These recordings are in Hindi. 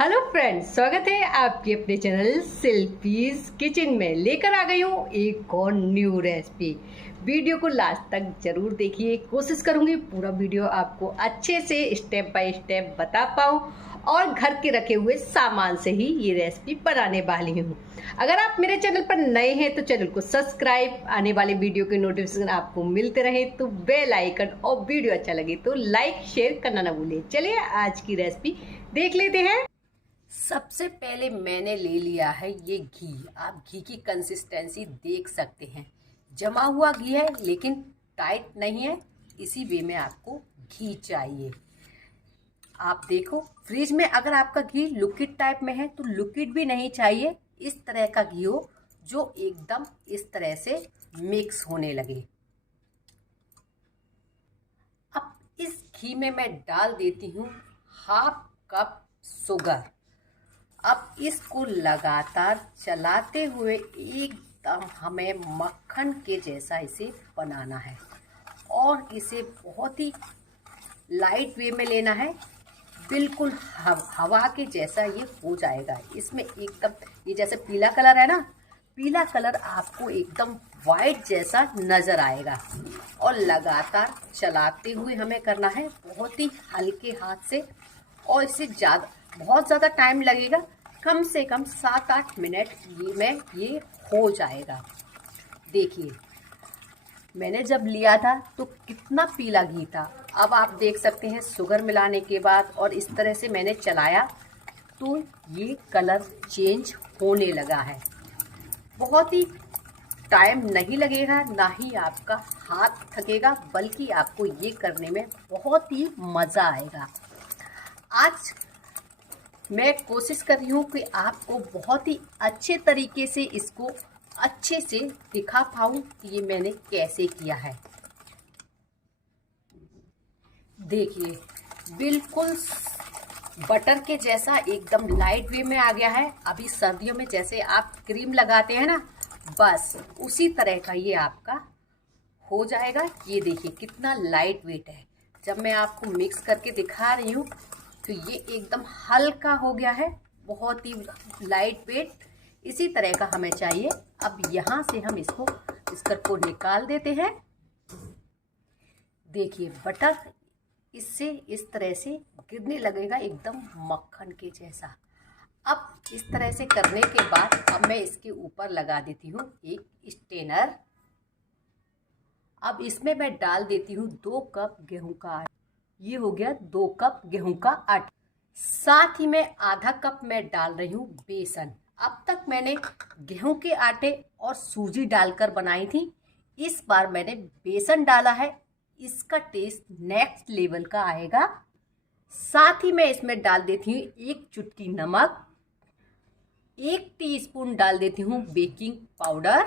हेलो फ्रेंड्स, स्वागत है आपके अपने चैनल शिल्पीज किचन में। लेकर आ गई हूँ एक और न्यू रेसिपी। वीडियो को लास्ट तक जरूर देखिए। कोशिश करूँगी पूरा वीडियो आपको अच्छे से स्टेप बाय स्टेप बता पाऊँ और घर के रखे हुए सामान से ही ये रेसिपी बनाने वाली हूँ। अगर आप मेरे चैनल पर नए हैं तो चैनल को सब्सक्राइब, आने वाले वीडियो के नोटिफिकेशन आपको मिलते रहे तो बेल आइकन, और वीडियो अच्छा लगे तो लाइक शेयर करना ना भूलें। चलिए आज की रेसिपी देख लेते हैं। सबसे पहले मैंने ले लिया है ये घी। आप घी की कंसिस्टेंसी देख सकते हैं, जमा हुआ घी है लेकिन टाइट नहीं है। इसी वे में आपको घी चाहिए। आप देखो, फ्रिज में अगर आपका घी लिक्विड टाइप में है तो लिक्विड भी नहीं चाहिए। इस तरह का घी हो जो एकदम इस तरह से मिक्स होने लगे। अब इस घी में मैं डाल देती हूँ हाफ कप शुगर। अब इसको लगातार चलाते हुए एकदम हमें मक्खन के जैसा इसे बनाना है और इसे बहुत ही लाइट वे में लेना है। बिल्कुल हवा के जैसा ये हो जाएगा। इसमें एकदम ये जैसे पीला कलर है ना, पीला कलर आपको एकदम वाइट जैसा नज़र आएगा। और लगातार चलाते हुए हमें करना है बहुत ही हल्के हाथ से। और इसे बहुत ज़्यादा टाइम लगेगा, कम से कम 7-8 मिनट ये हो जाएगा। देखिए, मैंने जब लिया था तो कितना पीला घी था। अब आप देख सकते हैं शुगर मिलाने के बाद और इस तरह से मैंने चलाया तो ये कलर चेंज होने लगा है। बहुत ही टाइम नहीं लगेगा, ना ही आपका हाथ थकेगा, बल्कि आपको ये करने में बहुत ही मज़ा आएगा। आज मैं कोशिश कर रही हूँ कि आपको बहुत ही अच्छे तरीके से इसको अच्छे से दिखा पाऊँ कि ये मैंने कैसे किया है। देखिए, बिल्कुल बटर के जैसा एकदम लाइट वे में आ गया है। अभी सर्दियों में जैसे आप क्रीम लगाते हैं ना, बस उसी तरह का ये आपका हो जाएगा। ये देखिए कितना लाइट वेट है। जब मैं आपको मिक्स करके दिखा रही हूँ तो ये एकदम हल्का हो गया है, बहुत ही लाइट वेट। इसी तरह का हमें चाहिए। अब यहाँ से हम इसको को निकाल देते हैं। देखिए, बटर इससे इस तरह से गिरने लगेगा एकदम मक्खन के जैसा। अब इस तरह से करने के बाद अब मैं इसके ऊपर लगा देती हूँ एक स्ट्रेनर। अब इसमें मैं डाल देती हूँ 2 कप गेहूं का आटा। ये हो गया 2 कप गेहूं का आटा। साथ ही में आधा कप मैं डाल रही हूँ बेसन। अब तक मैंने गेहूं के आटे और सूजी डालकर बनाई थी। इस बार मैंने बेसन डाला है, इसका टेस्ट नेक्स्ट लेवल का आएगा। साथ ही मैं इसमें डाल देती हूँ 1 चुटकी नमक, 1 टीस्पून डाल देती हूँ बेकिंग पाउडर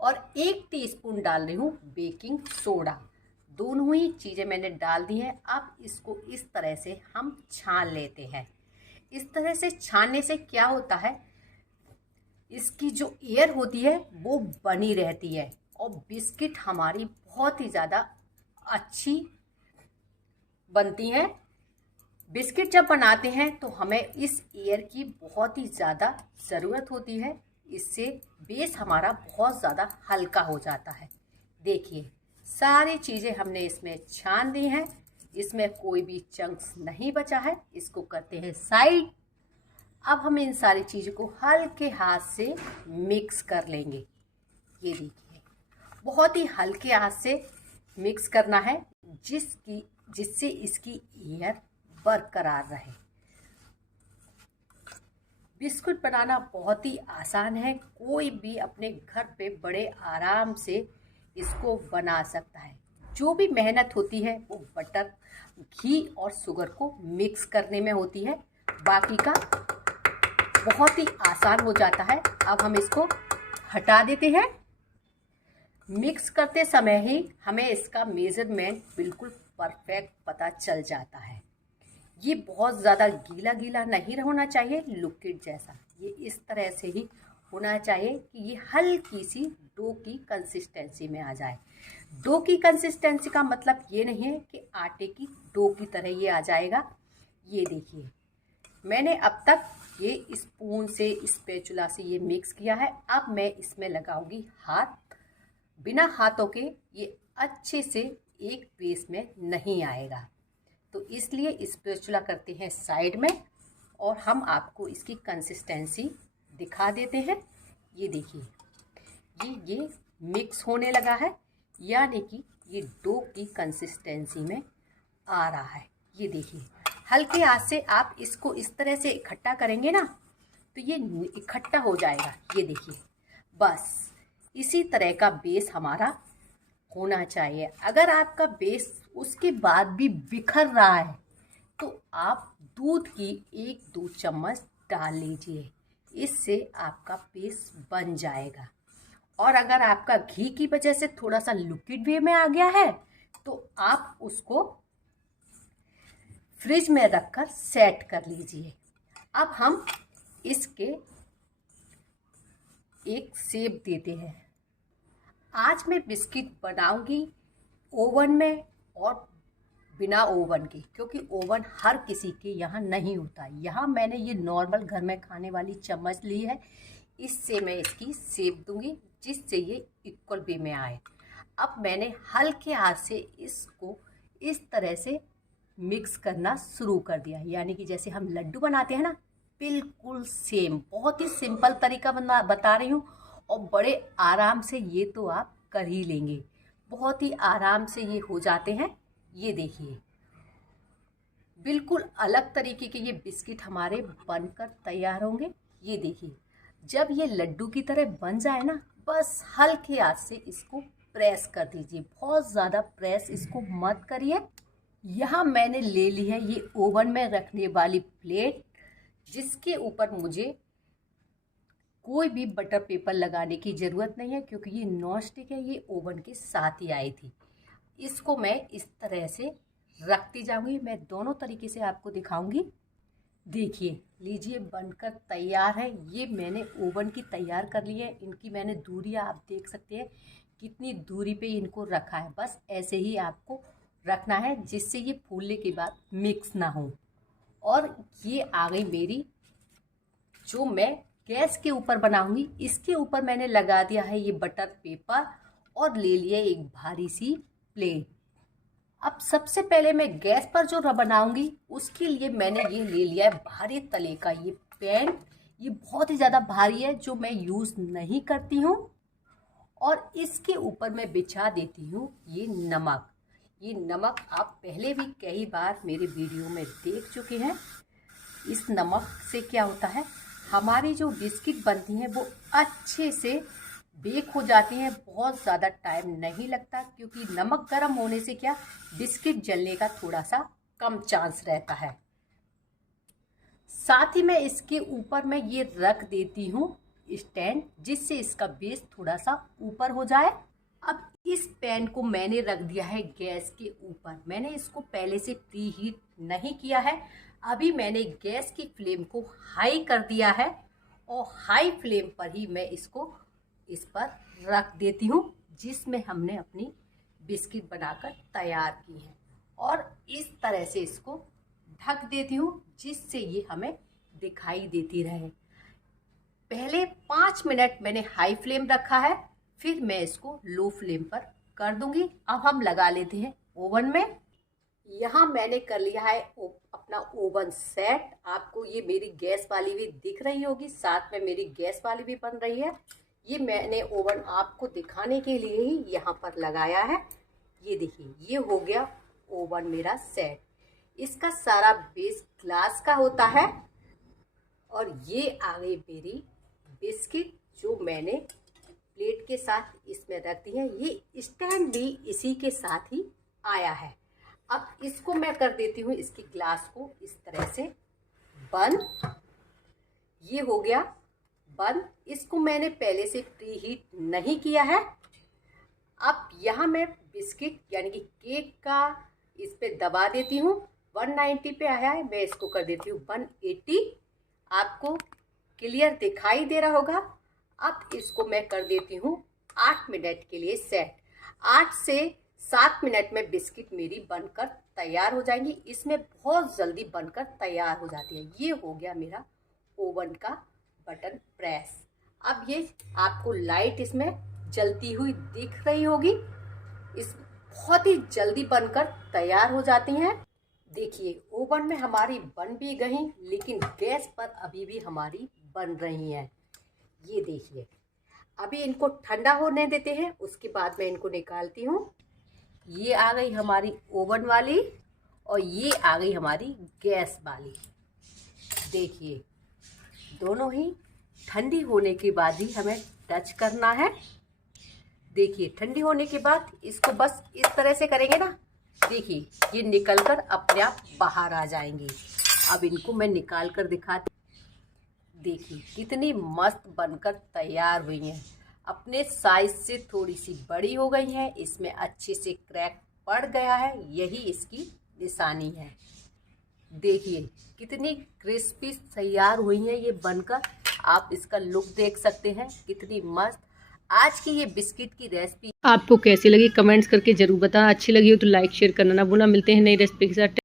और 1 टीस्पून डाल रही हूँ बेकिंग सोडा। दोनों ही चीज़ें मैंने डाल दी हैं। अब इसको इस तरह से हम छान लेते हैं। इस तरह से छानने से क्या होता है, इसकी जो एयर होती है वो बनी रहती है और बिस्किट हमारी बहुत ही ज़्यादा अच्छी बनती हैं। बिस्किट जब बनाते हैं तो हमें इस एयर की बहुत ही ज़्यादा ज़रूरत होती है। इससे बेस हमारा बहुत ज़्यादा हल्का हो जाता है। देखिए, सारी चीज़ें हमने इसमें छान दी हैं। इसमें कोई भी चंक्स नहीं बचा है। इसको करते हैं साइड। अब हम इन सारी चीज़ों को हल्के हाथ से मिक्स कर लेंगे। ये देखिए, बहुत ही हल्के हाथ से मिक्स करना है जिससे इसकी एयर बरकरार रहे। बिस्कुट बनाना बहुत ही आसान है। कोई भी अपने घर पे बड़े आराम से इसको बना सकता है। जो भी मेहनत होती है वो बटर, घी और शुगर को मिक्स करने में होती है। बाकी का बहुत ही आसान हो जाता है। अब हम इसको हटा देते हैं। मिक्स करते समय ही हमें इसका मेजरमेंट बिल्कुल परफेक्ट पता चल जाता है। ये बहुत ज़्यादा गीला गीला नहीं होना चाहिए, लिक्विड जैसा। ये इस तरह से ही होना चाहिए कि ये हल्की सी डो की कंसिस्टेंसी में आ जाए। डो की कंसिस्टेंसी का मतलब ये नहीं है कि आटे की डो की तरह ये आ जाएगा। ये देखिए, मैंने अब तक ये स्पून से, स्पैचुला से ये मिक्स किया है। अब मैं इसमें लगाऊंगी हाथ। बिना हाथों के ये अच्छे से एक पीस में नहीं आएगा, तो इसलिए स्पैचुला करते हैं साइड में और हम आपको इसकी कंसिस्टेंसी दिखा देते हैं। ये देखिए, ये मिक्स होने लगा है, यानी कि ये डो की कंसिस्टेंसी में आ रहा है। ये देखिए, हल्के हाथ से आप इसको इस तरह से इकट्ठा करेंगे ना तो ये इकट्ठा हो जाएगा। ये देखिए, बस इसी तरह का बेस हमारा होना चाहिए। अगर आपका बेस उसके बाद भी बिखर रहा है तो आप दूध की 1-2 चम्मच डाल लीजिए, इससे आपका बेस बन जाएगा। और अगर आपका घी की वजह से थोड़ा सा लिक्विड वे में आ गया है तो आप उसको फ्रिज में रखकर सेट कर लीजिए। अब हम इसके एक शेप देते हैं। आज मैं बिस्किट बनाऊंगी ओवन में और बिना ओवन के, क्योंकि ओवन हर किसी के यहाँ नहीं होता। यहाँ मैंने ये नॉर्मल घर में खाने वाली चम्मच ली है, इससे मैं इसकी शेप दूंगी जिससे ये इक्वल वे में आए। अब मैंने हल्के हाथ से इसको इस तरह से मिक्स करना शुरू कर दिया, यानी कि जैसे हम लड्डू बनाते हैं ना, बिल्कुल सेम। बहुत ही सिंपल तरीका बता रही हूँ और बड़े आराम से ये तो आप कर ही लेंगे। बहुत ही आराम से ये हो जाते हैं। ये देखिए, बिल्कुल अलग तरीके के ये बिस्किट हमारे बनकर तैयार होंगे। ये देखिए, जब ये लड्डू की तरह बन जाए ना, बस हल्के हाथ से इसको प्रेस कर दीजिए। बहुत ज़्यादा प्रेस इसको मत करिए। यहाँ मैंने ले ली है ये ओवन में रखने वाली प्लेट, जिसके ऊपर मुझे कोई भी बटर पेपर लगाने की ज़रूरत नहीं है, क्योंकि ये नॉन स्टिक है। ये ओवन के साथ ही आई थी। इसको मैं इस तरह से रखती जाऊंगी। मैं दोनों तरीके से आपको दिखाऊंगी। देखिए, लीजिए, बनकर तैयार है। ये मैंने ओवन की तैयार कर ली है। इनकी मैंने दूरियां आप देख सकते हैं कितनी दूरी पे इनको रखा है। बस ऐसे ही आपको रखना है जिससे ये फूलने के बाद मिक्स ना हो। और ये आ गई मेरी, जो मैं गैस के ऊपर बनाऊंगी, इसके ऊपर मैंने लगा दिया है ये बटर पेपर और ले लिया एक भारी सी प्लेट। अब सबसे पहले मैं गैस पर जो बनाऊंगी उसके लिए मैंने ये ले लिया है भारी तले का ये पैन। ये बहुत ही ज़्यादा भारी है, जो मैं यूज़ नहीं करती हूँ। और इसके ऊपर मैं बिछा देती हूँ ये नमक। ये नमक आप पहले भी कई बार मेरे वीडियो में देख चुके हैं। इस नमक से क्या होता है, हमारी जो बिस्किट बनती हैं वो अच्छे से बेक हो जाती हैं। बहुत ज़्यादा टाइम नहीं लगता, क्योंकि नमक गर्म होने से क्या, बिस्किट जलने का थोड़ा सा कम चांस रहता है। साथ ही मैं इसके ऊपर मैं ये रख देती हूँ स्टैंड, जिससे इसका बेस थोड़ा सा ऊपर हो जाए। अब इस पैन को मैंने रख दिया है गैस के ऊपर। मैंने इसको पहले से प्री हीट नहीं किया है। अभी मैंने गैस की फ्लेम को हाई कर दिया है और हाई फ्लेम पर ही मैं इसको इस पर रख देती हूँ, जिसमें हमने अपनी बिस्किट बनाकर तैयार की है। और इस तरह से इसको ढक देती हूँ, जिससे ये हमें दिखाई देती रहे। पहले 5 मिनट मैंने हाई फ्लेम रखा है, फिर मैं इसको लो फ्लेम पर कर दूंगी। अब हम लगा लेते हैं ओवन में। यहाँ मैंने कर लिया है अपना ओवन सेट। आपको ये मेरी गैस वाली भी दिख रही होगी, साथ में मेरी गैस वाली भी बन रही है। ये मैंने ओवन आपको दिखाने के लिए ही यहाँ पर लगाया है। ये देखिए, ये हो गया ओवन मेरा सेट। इसका सारा बेस ग्लास का होता है। और ये आ गई मेरी बिस्किट, जो मैंने प्लेट के साथ इसमें रख दी है। ये स्टैंड भी इसी के साथ ही आया है। अब इसको मैं कर देती हूँ, इसकी ग्लास को इस तरह से बंद। ये हो गया बंद। इसको मैंने पहले से प्री हीट नहीं किया है। अब यहाँ मैं बिस्किट यानी कि केक का इस पे दबा देती हूँ। 190 पे आया है, मैं इसको कर देती हूँ 180। आपको क्लियर दिखाई दे रहा होगा। अब इसको मैं कर देती हूँ 8 मिनट के लिए सेट। 8 से 7 मिनट में बिस्किट मेरी बनकर तैयार हो जाएंगी। इसमें बहुत जल्दी बनकर तैयार हो जाती है। ये हो गया मेरा ओवन का बटन प्रेस। अब ये आपको लाइट इसमें जलती हुई दिख रही होगी। इस बहुत ही जल्दी बनकर तैयार हो जाती हैं। देखिए ओवन में हमारी बन भी गई, लेकिन गैस पर अभी भी हमारी बन रही हैं। ये देखिए, अभी इनको ठंडा होने देते हैं, उसके बाद मैं इनको निकालती हूँ। ये आ गई हमारी ओवन वाली और ये आ गई हमारी गैस वाली। देखिए दोनों ही ठंडी होने के बाद ही हमें टच करना है। देखिए ठंडी होने के बाद इसको बस इस तरह से करेंगे ना, देखिए ये निकलकर अपने आप बाहर आ जाएंगी। अब इनको मैं निकाल कर दिखाती। देखिए कितनी मस्त बनकर तैयार हुई हैं। अपने साइज से थोड़ी सी बड़ी हो गई हैं, इसमें अच्छे से क्रैक पड़ गया है, यही इसकी निशानी है। देखिए कितनी क्रिस्पी तैयार हुई हैं ये बनकर। आप इसका लुक देख सकते हैं कितनी मस्त। आज की ये बिस्किट की रेसिपी आपको कैसी लगी कमेंट्स करके जरूर बताना। अच्छी लगी हो तो लाइक शेयर करना ना भूलना। मिलते हैं नई रेसिपी के साथ।